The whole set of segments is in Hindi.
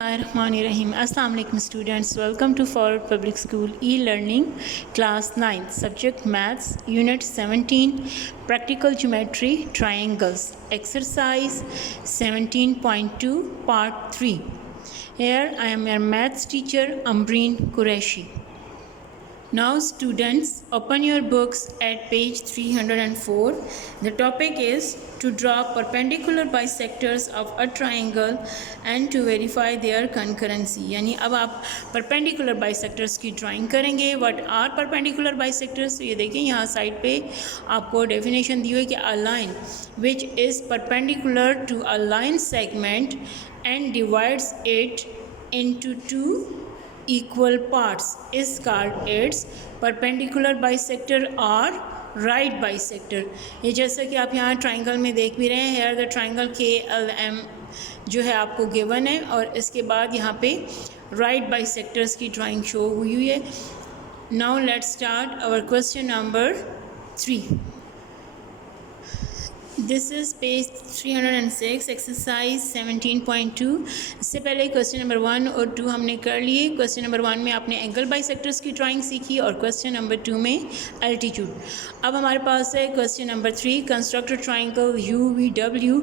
Bismillahirrahmanirrahim. Assalamu alaikum students. Welcome to Forward Public School e-learning class 9th subject maths unit 17 practical geometry triangles exercise 17.2 part 3. Here I am your maths teacher Ambreen Qureshi. Now students, open your books at page 304. The topic is to draw perpendicular bisectors of a triangle and to verify their concurrency. यानी अब आप perpendicular bisectors की drawing करेंगे. What are perpendicular bisectors? तो ये देखिए यहाँ साइड पे आपको definition दी हुई है कि a line which is perpendicular to a line segment and divides it into two equal parts is called its perpendicular bisector or right bisector. ये जैसा कि आप यहाँ ट्राइंगल में देख भी रहे हैं, हेयर द ट्राइंगल KLM जो है आपको गिवन है और इसके बाद यहाँ पे राइट बाइसेक्टर्स की ड्राइंग शो हुई है. Now let's start our question number 3. This is page 306 exercise 17.2. इससे पहले क्वेश्चन नंबर 1 और 2 हमने कर लिए. क्वेश्चन नंबर 1 में आपने एंगल बाइसेक्टर्स की ड्राइंग सीखी और क्वेश्चन नंबर 2 में एल्टीट्यूड. अब हमारे पास है question number 3. Construct triangle UVW,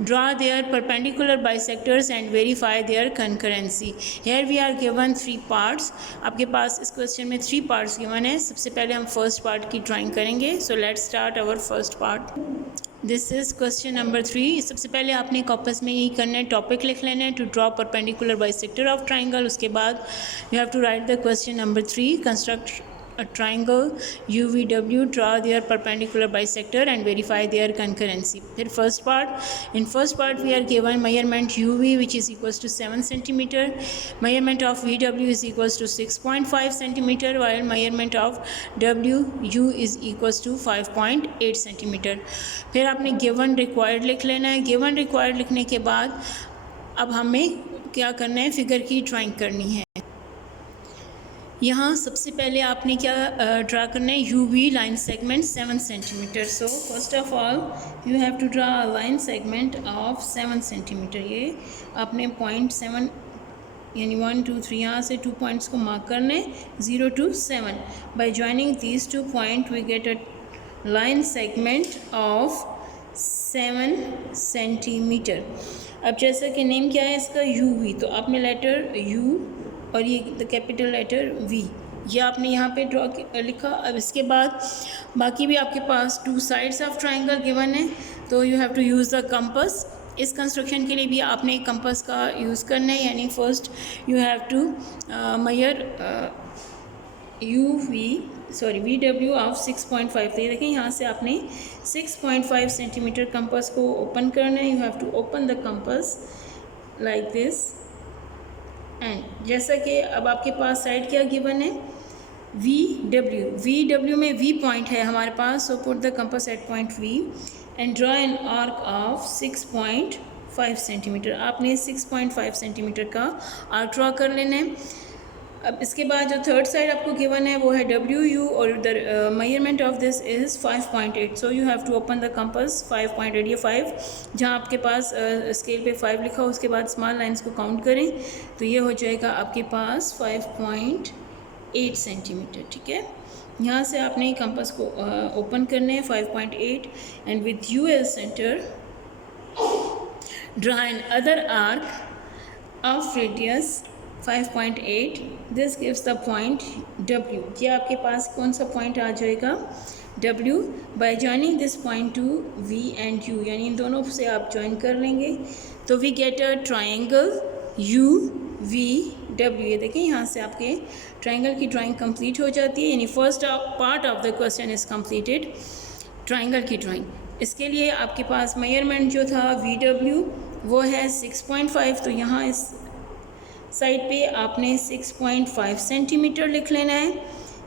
draw their perpendicular bisectors and verify their concurrency. Here we are given 3 parts. आपके पास इस क्वेश्चन में 3 पार्ट्स गिवन है. सबसे पहले हम फर्स्ट पार्ट की ड्राइंग करेंगे. So let's start our first part. This is question number 3. सबसे पहले आपने कॉपस में यही करना है, टॉपिक लिख लेना है to draw perpendicular bisector of triangle. उसके बाद you have to write the question number 3. Construct a triangle UVW, draw their perpendicular bisector and verify their concurrency. फिर first part, in first part we are given measurement UV which is equals to 7 centimeter, measurement of VW is equals to 6.5 centimeter, while measurement of WU is equals to 5.8 centimeter. फिर आपने given required लिख लेना है. given required लिखने के बाद अब हमें क्या करना है, फिगर की ड्राइंग करनी है. यहाँ सबसे पहले आपने क्या ड्रा करना है, UV line segment 7 centimetre. So first of all you have to draw a line segment of 7 centimetre. ये आपने 0.7 यानी 1 2 3 यहाँ से 2 पॉइंट्स को मार्क करने 0 to 7. By joining these 2 point we get a line segment of 7 centimetre. अब जैसा कि नेम क्या है इसका, UV, तो आपने लेटर U और ये द कैपिटल लेटर V ये आपने यहाँ पे ड्रॉ लिखा. अब इसके बाद बाकी भी आपके पास 2 साइड्स ऑफ ट्राइंगल गिवन है, तो you have to use the compass. इस कंस्ट्रक्शन के लिए भी आपने कंपास का यूज़ करना है. यानी first you have to measure VW of 6.5. तो ये देखें यहाँ से आपने 6.5 सेंटीमीटर कंपास को ओपन करना है. You have to open the compass like this. And जैसा कि अब आपके पास साइड क्या गिवन है, VW में V पॉइंट है हमारे पास. So put the compass at point V and draw an arc of 6.5 centimetre. आपने 6.5 सेंटीमीटर का आर्क ड्रॉ कर लेना है. अब इसके बाद जो थर्ड साइड आपको गिवन है वो है WU और the measurement of this is 5.8. So you have to open the compass 5.8. ये 5 जहाँ आपके पास स्केल पे 5 लिखा हो उसके बाद स्मॉल लाइंस को काउंट करें तो ये हो जाएगा आपके पास 5.8 सेंटीमीटर. ठीक है, यहाँ से आपने कंपास को ओपन करने हैं 5.8 and with U as centre draw another arc of radius 5.8. This gives the point W. ये आपके पास कौन सा पॉइंट आ जाएगा, W. Bye joining this point two V and U, यानी इन दोनों से आप ज्वाइन कर लेंगे तो we get a triangle UVW. ये देखिए यहाँ से आपके ट्राइंगल की ड्राइंग कंप्लीट हो जाती है. यानी first part of the question is completed, triangle की ड्राइंग. इसके लिए आपके पास मेजरमेंट जो था VW वो है 6.5. तो यहाँ इस साइड पे आपने 6.5 सेंटीमीटर लिख लेना है.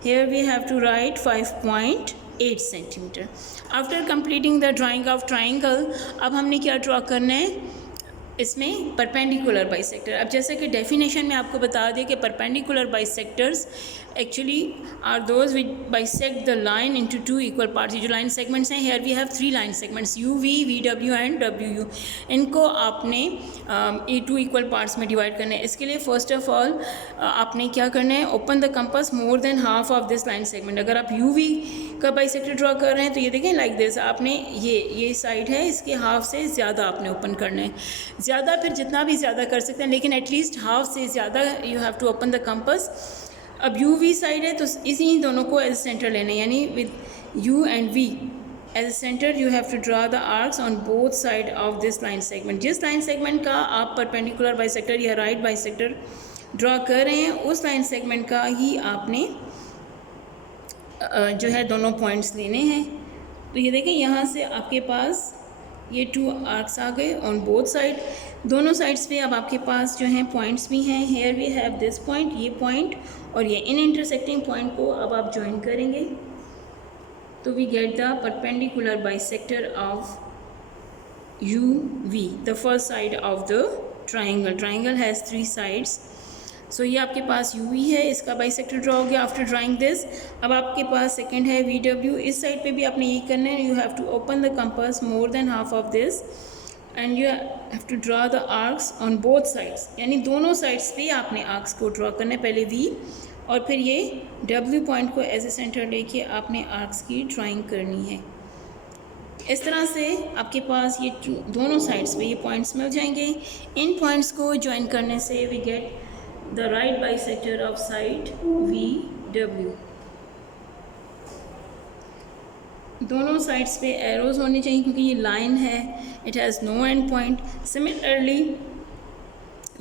Here we have to write 5.8 centimetre. After completing the drawing of triangle अब हमने क्या ड्रॉ करना है, इसमें परपेंडिकुलर बाइसेक्टर। अब जैसे कि डेफिनेशन में आपको बता दें कि perpendicular bisectors actually are those which bisect the line into two equal parts. ये जो लाइन सेगमेंट्स हैं, here we have 3 line segments, U V, V W and W U. इनको आपने ए 2 इक्वल पार्ट्स में डिवाइड करना है। इसके लिए फ़र्स्ट ऑफ ऑल आपने क्या करना है, open the compass more than half of this line segment. अगर आप यू वी का बाइसेक्टर ड्रॉ कर रहे हैं तो ये देखें लाइक दिस, आपने ये साइड है, इसके हाफ से ज़्यादा आपने ओपन करना है। ज़्यादा फिर जितना भी ज़्यादा कर सकते हैं, लेकिन एटलीस्ट हाफ से ज़्यादा you have to open the compass. अब यू वी साइड है तो इसी दोनों को एज सेंटर लेना है, यानी with U and V as a centre you have to draw the arcs on both side of this line segment. जिस लाइन सेगमेंट का आप परपेंडिकुलर बाइसेक्टर या राइट बाइसेक्टर ड्रा कर रहे हैं, उस लाइन सेगमेंट का ही आपने जो है दोनों पॉइंट्स लेने हैं। तो ये देखें, यहाँ से आपके पास ये 2 आर्क्स आ गए ऑन बोथ साइड। दोनों साइड्स पे अब आपके पास जो हैं पॉइंट्स भी हैं। Here we have this point, ये पॉइंट और ये इन इंटरसेक्टिंग पॉइंट को अब आप ज्वाइन करेंगे तो we get the perpendicular bisector of U V, the first side of the triangle. Triangle has 3 sides. So ये आपके पास यू वी है, इसका बाइसेक्टर ड्रॉ हो गया आफ्टर ड्राइंग दिस। अब आपके पास सेकंड है वी डब्ल्यू। इस साइड पे भी आपने यही करना है, you have to open the compass more than half of this and you have to draw the arcs on both sides, यानी दोनों साइड्स पे आपने आर्क्स को ड्रॉ करना है, पहले वी और फिर ये डब्ल्यू पॉइंट को एज ए सेंटर लेके आपने आर्क्स की ड्राइंग करनी है। इस तरह से आपके पास ये दोनों साइड्स पे ये पॉइंट्स मिल जाएंगे। इन पॉइंट्स को ज्वाइन करने से we get the right bisector of side VW। दोनों साइड्स पे एरोज होने चाहिए क्योंकि ये लाइन है, it has no end point. Similarly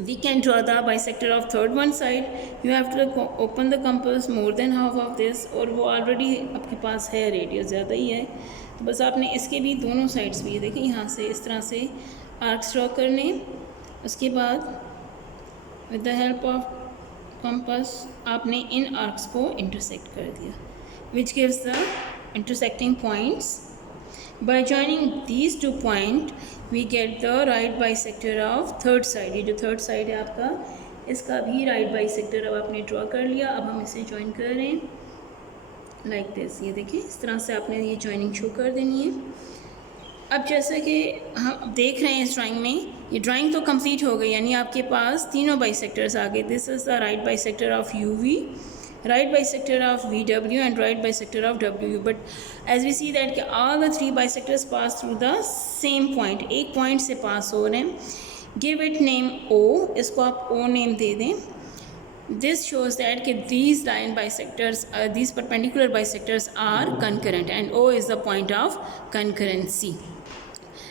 we can draw the bisector of third one side, you have to open the compass more than half of this, और वो ऑलरेडी आपके पास है, रेडियस ज़्यादा ही है, तो बस आपने इसके भी दोनों साइड्स पे ये देखें यहाँ से इस तरह से आर्क्स ड्रॉ करने। उसके बाद with the help of compass आपने इन आर्क्स को इंटरसेक्ट कर दिया, which gives the intersecting points. By joining these 2 point we get the right bisector of third side. ये जो थर्ड साइड है आपका, इसका भी राइट बाइसेक्टर अब आपने ड्रॉ कर लिया। अब हम इसे ज्वाइन कर रहे हैं लाइक दिस। ये देखिए, इस तरह से आपने ये ज्वाइनिंग शो कर देनी है। अब जैसे कि हम देख रहे हैं इस ड्राइंग में, ये ड्राइंग तो कंप्लीट हो गई, यानी आपके पास तीनों बाइसेक्टर्स आ गए। This is the right bisector of U V, right bisector of V W and right bisector of W U. But as we see that कि all the 3 bisectors pass through the same point, एक पॉइंट से पास हो रहे हैं। गिव इट नेम ओ, इसको आप ओ नेम दे दें। This shows that these line bisectors, these perpendicular bisectors are concurrent and O is the point of concurrency.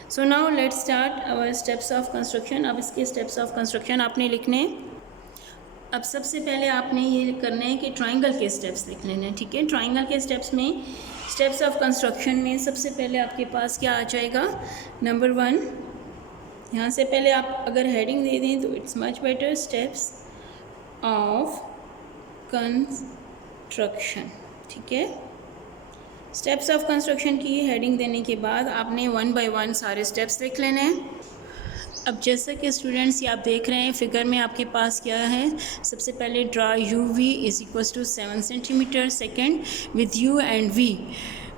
So now let's start our steps of construction. अब इसके steps of construction आपने लिखने। अब सबसे पहले आपने ये करना है कि ट्राइंगल के स्टेप्स लिख लेने हैं, ठीक है। ट्राइंगल के स्टेप्स में, स्टेप्स ऑफ कंस्ट्रक्शन में सबसे पहले आपके पास क्या आ जाएगा, नंबर 1। यहाँ से पहले आप अगर हेडिंग दे दें तो it's much better, steps of construction, ठीक है। स्टेप्स ऑफ कंस्ट्रक्शन की हेडिंग देने के बाद आपने 1 बाय 1 सारे स्टेप्स लिख लेने हैं। अब जैसा कि स्टूडेंट्स ये आप देख रहे हैं फिगर में आपके पास क्या है, सबसे पहले draw U V is equals to 7 centimetre. Second, with U and V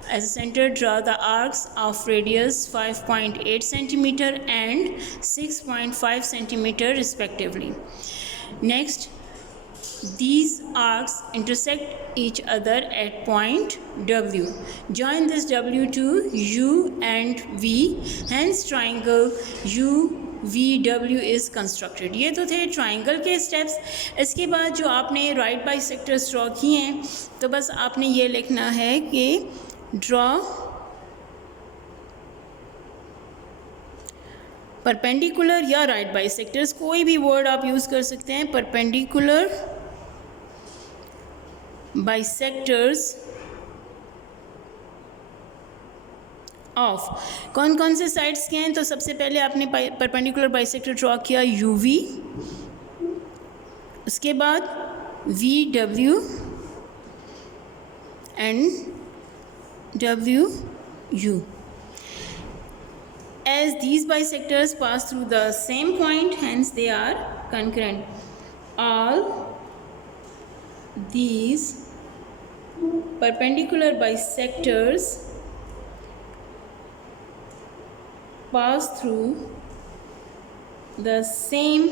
as a center draw the arcs of radius 5.8 centimeter and 6.5 centimeter respectively. Next, these arcs intersect each other at point W. Join this W to U and V, hence triangle UVW is constructed. ये तो थे ट्राइंगल के स्टेप्स। इसके बाद जो आपने राइट बाइसेक्टर्स ड्रॉ किए हैं तो बस आपने ये लिखना है कि ड्रॉ परपेंडिकुलर या राइट बाइसेक्टर्स, कोई भी वर्ड आप यूज़ कर सकते हैं। परपेंडिकुलर बाइसेक्टर्स ऑफ कौन कौन से साइड्स के हैं, तो सबसे पहले आपने परपेंडिकुलर बाइसेक्टर ड्रॉ किया यूवी, उसके बाद we W and W you. as these bisectors pass through the same point, hence they are concurrent. All these perpendicular bisectors pass through the same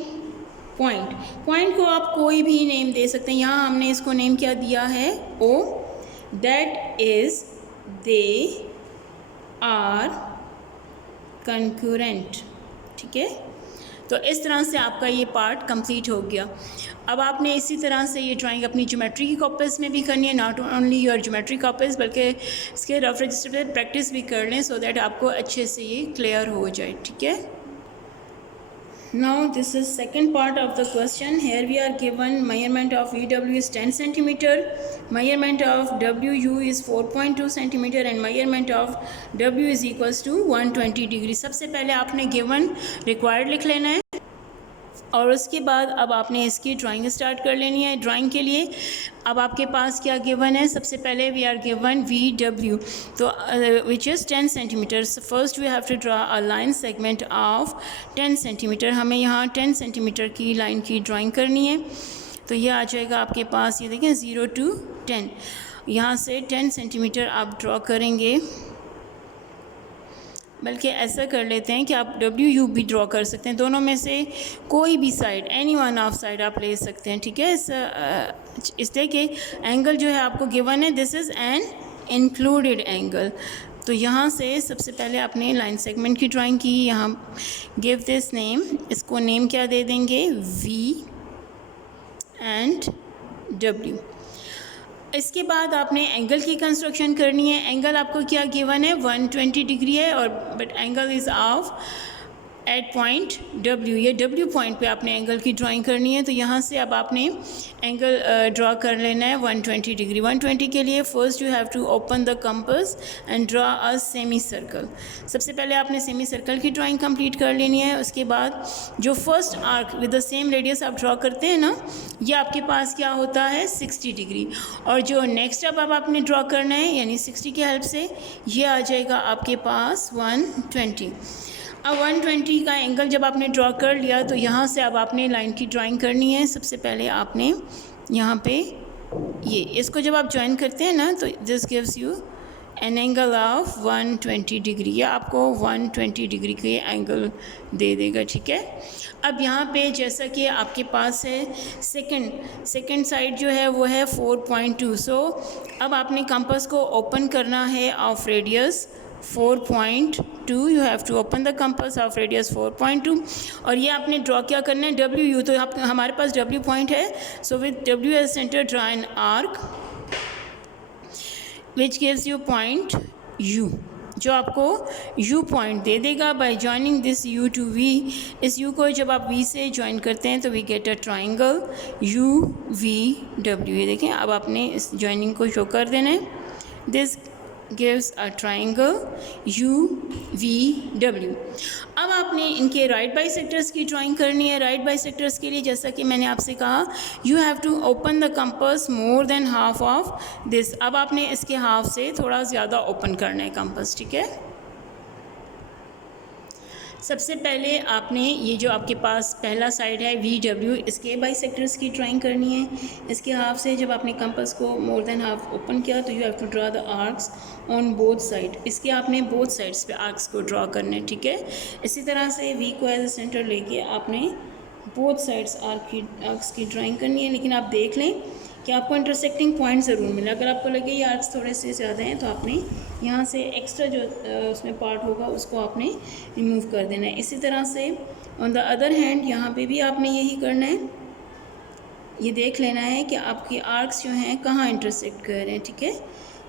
point. Point को आप कोई भी नेम दे सकते हैं. यहाँ हमने इसको नेम क्या दिया है, O. That is they are concurrent. ठीक है, तो इस तरह से आपका ये पार्ट कंप्लीट हो गया. अब आपने इसी तरह से ये ड्राइंग अपनी ज्योमेट्री की कॉपीज़ में भी करनी है. Not only your geometry copies, बल्कि इसके रफ रजिस्टर पे प्रैक्टिस भी कर लें, सो दैट आपको अच्छे से ये क्लियर हो जाए. ठीक है. Now this is second part of the question. Here we are given measurement of VW is 10 centimeter, measurement of WU is 4.2 centimeter and measurement of W is equals to 120 degree. सबसे पहले आपने given required लिख लेना है और उसके बाद अब आपने इसकी ड्राइंग स्टार्ट कर लेनी है. ड्राइंग के लिए अब आपके पास क्या गिवन है, सबसे पहले वी आर गिवन VW, तो which is 10 centimetre. First we have to draw a line segment of 10 centimetre. हमें यहाँ 10 सेंटीमीटर की लाइन की ड्राइंग करनी है. तो ये आ जाएगा आपके पास, ये देखें 0 to 10. यहाँ से 10 सेंटीमीटर आप ड्रॉ करेंगे, बल्कि ऐसा कर लेते हैं कि आप WU भी ड्रॉ कर सकते हैं. दोनों में से कोई भी side, any one of side आप ले सकते हैं. ठीक है, इसलिए कि एंगल जो है आपको गिवन है, this is an included angle. तो यहाँ से सबसे पहले आपने लाइन सेगमेंट की ड्राइंग की. यहाँ गिव दिस नेम, इसको नेम क्या दे देंगे, V एंड W. इसके बाद आपने एंगल की कंस्ट्रक्शन करनी है. एंगल आपको क्या गिवन है, 120 डिग्री है, और but angle is of at point W. ये W पॉइंट पे आपने एंगल की ड्राइंग करनी है. तो यहाँ से अब आपने एंगल ड्रॉ कर लेना है 120 डिग्री. 120 के लिए first you have to open the compass and draw a semi circle. सबसे पहले आपने सेमी सर्कल की ड्राइंग कंप्लीट कर लेनी है. उसके बाद जो first arc with the same radius आप ड्रॉ करते हैं ना, ये आपके पास क्या होता है, 60 डिग्री. और जो नेक्स्ट अब आपने ड्रॉ करना है, यानी 60 की हेल्प से ये आ जाएगा आपके पास 120. अब 120 का एंगल जब आपने ड्रॉ कर लिया, तो यहाँ से अब आपने लाइन की ड्राइंग करनी है. सबसे पहले आपने यहाँ पे ये इसको जब आप ज्वाइन करते हैं ना, तो this gives you an angle of 120 degree. या आपको 120 डिग्री के एंगल दे देगा. ठीक है. अब यहाँ पे जैसा कि आपके पास है सेकंड साइड जो है वो है 4.2. सो अब आपने कंपास को ओपन करना है of radius 4.2. You have to open the compass of radius 4.2. और ये आपने ड्रॉ क्या करना है, WU. तो आप हमारे पास W पॉइंट है, so with W as centre draw an arc which gives you point U, जो आपको U पॉइंट दे देगा by joining this U to V. इस U को जब आप V से ज्वाइन करते हैं तो we get a triangle UVW. ये देखें, अब आपने इस ज्वाइनिंग को शो कर देना है. This gives a triangle UVW. अब आपने इनके राइट बाइसेक्टर्स की ड्राइंग करनी है. राइट बाइसेक्टर्स के लिए जैसा कि मैंने आपसे कहा, you have to open the compass more than half of this. अब आपने इसके हाफ से थोड़ा ज़्यादा ओपन करना है कंपास. ठीक है. सबसे पहले आपने ये जो आपके पास पहला साइड है VW, इसके बाइसेक्टर्स की ड्राइंग करनी है. इसके हाफ से जब आपने कंपास को मोर देन हाफ ओपन किया, तो you have to draw the arcs on both side. इसके आपने बोथ साइड्स पे आर्क्स को ड्रॉ करने. ठीक है. इसी तरह से V को एज ए सेंटर लेके आपने बोथ साइड्स आर्क्स की ड्राइंग करनी है. लेकिन आप देख लें कि आपको इंटरसेक्टिंग पॉइंट ज़रूर मिले. अगर आपको लगे ये आर्क्स थोड़े से ज़्यादा हैं, तो आपने यहाँ से एक्स्ट्रा जो उसमें पार्ट होगा उसको आपने रिमूव कर देना है. इसी तरह से ऑन द अदर हैंड यहाँ पे भी आपने यही करना है. ये देख लेना है कि आपके आर्क्स जो हैं कहाँ इंटरसेक्ट कर रहे हैं. ठीक है.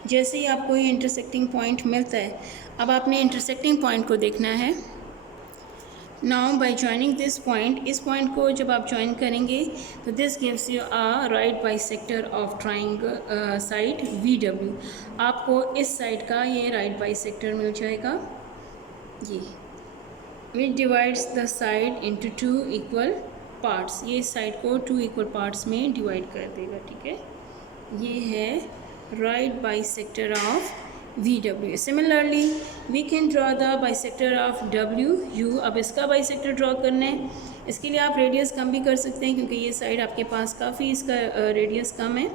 जैसे ही आपको ये इंटरसेक्टिंग पॉइंट मिलता है, अब आपने इंटरसेक्टिंग पॉइंट को देखना है. Now by joining this point, इस पॉइंट को जब आप ज्वाइन करेंगे तो this gives you a right bisector of triangle side VW. आपको इस साइड का ये राइट बाइसेक्टर मिल जाएगा. ये विच divides the side into 2 equal parts. ये इस साइड को 2 इक्वल पार्ट्स में डिवाइड कर देगा. ठीक है. ये है right bisector of VW. Similarly, we can draw the bisector of WU. अब इसका बाइसेक्टर ड्रॉ करना है, इसके लिए आप रेडियस कम भी कर सकते हैं क्योंकि ये साइड आपके पास काफ़ी इसका रेडियस कम है,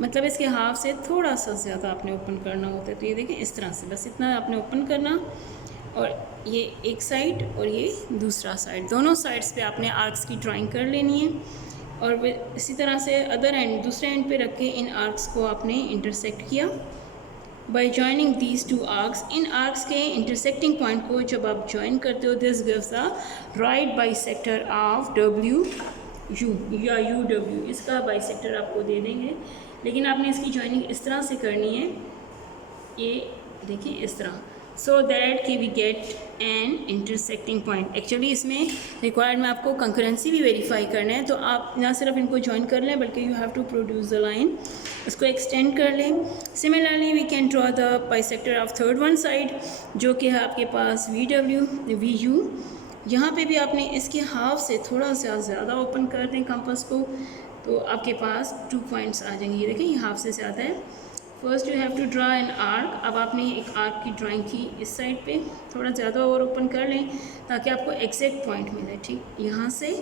मतलब इसके हाफ से थोड़ा सा ज़्यादा आपने ओपन करना होता है। तो ये देखें इस तरह से बस इतना आपने ओपन करना, और ये एक साइड और ये दूसरा साइड, दोनों साइड्स पे आपने आर्क्स की ड्राइंग कर लेनी है। और इसी तरह से अदर एंड दूसरे एंड पे रख के इन आर्क्स को आपने इंटरसेक्ट किया bye joining these two arcs. In arcs के इंटरसेक्टिंग पॉइंट को जब आप ज्वाइन करते हो, this gives the right bisector of W you या यू डब्ल्यू, इसका बाइसेक्टर आपको दे देंगे। लेकिन आपने इसकी ज्वाइनिंग इस तरह से करनी है, ये देखिए इस तरह, सो दैट कि we get an intersecting point. Actually इसमें रिक्वायर्ड में आपको कंकरेंसी भी वेरीफाई करना है, तो आप ना सिर्फ इनको ज्वाइन कर लें बल्कि you have to produce the line, उसको एक्सटेंड कर लें। Similarly we can draw the bisector of third one side, जो कि है आपके पास VU। यहाँ पे भी आपने इसके हाफ से थोड़ा सा ज़्यादा ओपन कर दें कंपास को, तो आपके पास 2 पॉइंट्स आ जाएंगे। ये देखें ये हाफ से ज़्यादा है। First you have to draw an arc. अब आपने एक आर्क की ड्राइंग की इस साइड पे, थोड़ा ज़्यादा और ओपन कर लें ताकि आपको एग्जैक्ट पॉइंट मिले, ठीक यहाँ से,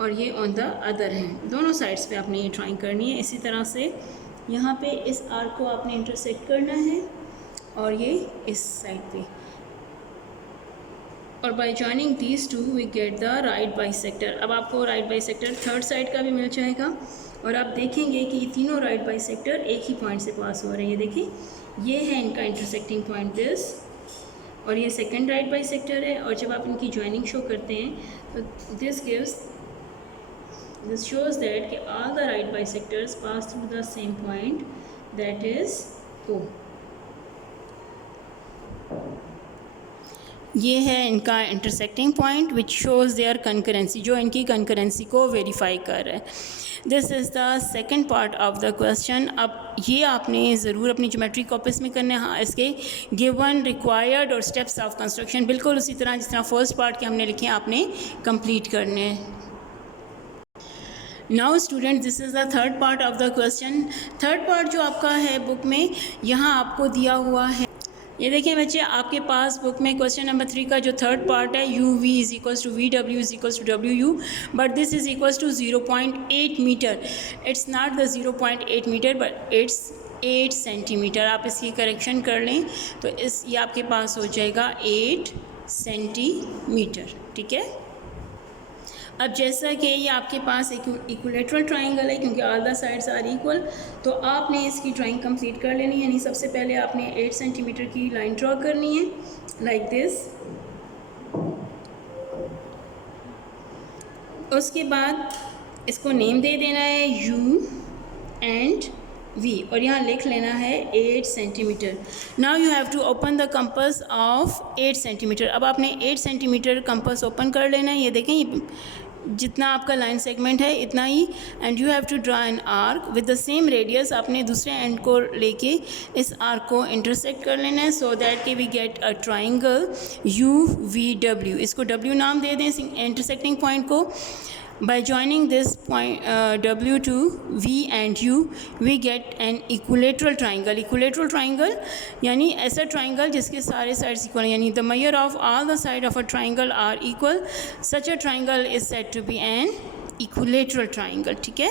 और ये ऑन द अदर हैंड, दोनों साइड्स पे आपने ये ड्राइंग करनी है। इसी तरह से यहाँ पे इस आर्क को आपने इंटरसेक्ट करना है और ये इस साइड पे, और by joining these two we get the right bisector. अब आपको राइट बाइसेक्टर थर्ड साइड का भी मिल जाएगा, और आप देखेंगे कि ये तीनों राइट बाइसेक्टर एक ही पॉइंट से पास हो रहे हैं। ये देखिए ये है इनका इंटरसेक्टिंग पॉइंट दिस, और ये सेकंड राइट बाइसेक्टर है। और जब आप इनकी ज्वाइनिंग शो करते हैं तो दिस शोज दैट कि all the right bisectors pass through the same point, that is O। ये है इनका intersecting point which shows their concurrency, जो इनकी कंकरेंसी को वेरीफाई कर रहा है। This is the second part of the question. अब ये आपने ज़रूर अपनी ज्योमेट्री कॉपीज़ में करना है। हाँ, इसके गिवन रिक्वायर्ड और स्टेप्स ऑफ कंस्ट्रक्शन बिल्कुल उसी तरह जिस तरह फर्स्ट पार्ट के हमने लिखे हैं आपने कंप्लीट करने हैं। Now student, this is the third part of the question. Third part जो आपका है बुक में, यहाँ आपको दिया हुआ है, ये देखिए बच्चे आपके पास बुक में क्वेश्चन नंबर 3 का जो थर्ड पार्ट है, UV is equals to VW is equals to WU, but this is equals to 0.8 metre. It's not the 0.8 metre but it's 8 centimetre. आप इसकी करेक्शन कर लें तो ये आपके पास हो जाएगा 8 सेंटीमीटर, ठीक है। अब जैसा कि ये आपके पास एक इक्विलेटरल ट्राइंगल है, क्योंकि all the sides are equal, तो आपने इसकी ड्राइंग कंप्लीट कर लेनी है। यानी सबसे पहले आपने 8 सेंटीमीटर की लाइन ड्रॉ करनी है लाइक दिस। उसके बाद इसको नेम दे देना है U एंड V, और यहाँ लिख लेना है 8 centimetre. Now you have to open the compass of 8 centimetre. अब आपने 8 सेंटीमीटर कंपास ओपन कर लेना है। ये देखें ये जितना आपका लाइन सेगमेंट है इतना ही, and you have to draw an arc with the same radius. आपने दूसरे एंड को लेके इस आर्क को इंटरसेक्ट कर लेना है, सो दैट कि we get a triangle UVW। इसको W नाम दे दें इंटरसेक्टिंग पॉइंट को। By joining this point W to V and U, we get an equilateral triangle. Equilateral triangle यानी ऐसा triangle जिसके सारे sides equal, यानी the measure of all the sides of a triangle are equal. Such a triangle is said to be an equilateral triangle, ठीक है।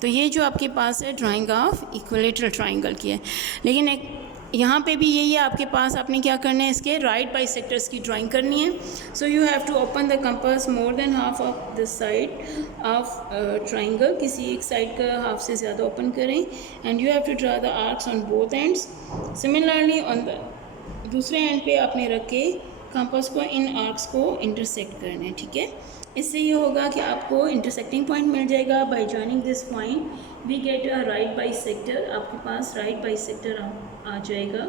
तो ये जो आपके पास है ड्राइंग ऑफ इक्विलेटरल ट्राइंगल की है। लेकिन एक यहाँ पे भी यही है आपके पास, आपने क्या करना है, इसके राइट बाइसेक्टर्स की ड्राइंग करनी है। So you have to open the compass more than half of this side of triangle. किसी एक साइड का हाफ से ज़्यादा ओपन करें, and you have to draw the arcs on both ends. Similarly on the दूसरे एंड पे आपने रख के कंपास को इन आर्क्स को इंटरसेक्ट करना है, ठीक है। इससे ये होगा कि आपको इंटरसेक्टिंग पॉइंट मिल जाएगा। By joining this point we get a right bisector. आपके पास राइट बाइसेक्टर आ जाएगा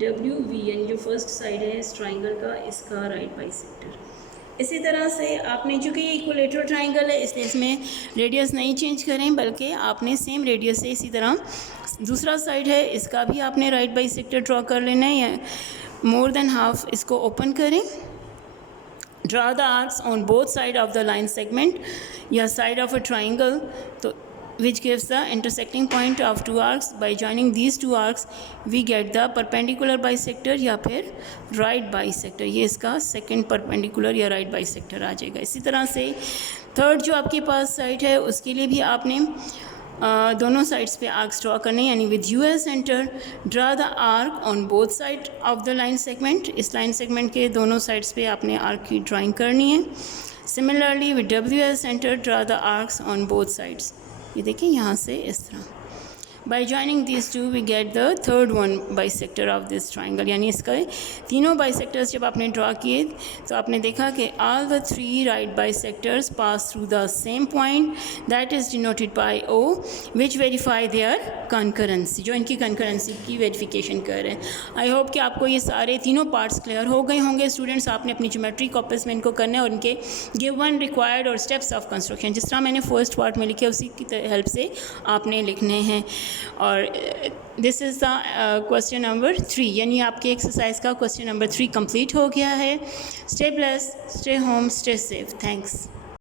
WV, यानी जो फर्स्ट साइड है इस ट्राइंगल का, इसका राइट बाइसेक्टर। इसी तरह से आपने, चूँकि ये इक्विलेटरल ट्राइंगल है इसलिए इसमें रेडियस नहीं चेंज करें, बल्कि आपने सेम रेडियस से इसी तरह दूसरा साइड है इसका भी आपने राइट बाइसेक्टर ड्रॉ कर लेना है, या मोर देन हाफ इसको ओपन करें। Draw the arcs on both sides of the line segment या side of a triangle। तो which gives the intersecting point of two arcs. By joining these two arcs we get the perpendicular bisector या फिर right bisector. ये इसका second perpendicular या right bisector आ जाएगा. इसी तरह से थर्ड जो आपके पास साइड है उसके लिए भी आपने दोनों साइड्स पे आर्क्स ड्रॉ करने, यानी with U as centre draw the arc on both side of the line segment. इस लाइन सेगमेंट के दोनों साइड्स पे आपने आर्क की ड्राइंग करनी है. Similarly with W as centre draw the arcs on both sides. ये देखिए यहाँ से इस तरह. By joining these two we get the third one bisector of this triangle. यानी इसका तीनों bisectors जब आपने ड्रा किए तो आपने देखा कि all the three right bisectors pass through the same point that is denoted by O, which verify their concurrency. जो इनकी concurrency की वेरिफिकेशन कर रहे हैं. आई होप कि आपको ये सारे तीनों पार्ट्स क्लियर हो गए होंगे. स्टूडेंट्स आपने अपनी ज्योमेट्री कॉपीज में इनको करना है और इनके गिवन रिक्वायर्ड और स्टेप्स ऑफ कंस्ट्रक्शन जिस तरह मैंने फर्स्ट पार्ट में लिखे उसी की हेल्प से आपने लिखने हैं. और this is the question number 3, यानी आपके एक्सरसाइज का क्वेश्चन नंबर 3 कंप्लीट हो गया है. Stay blessed, stay home, stay safe. Thanks.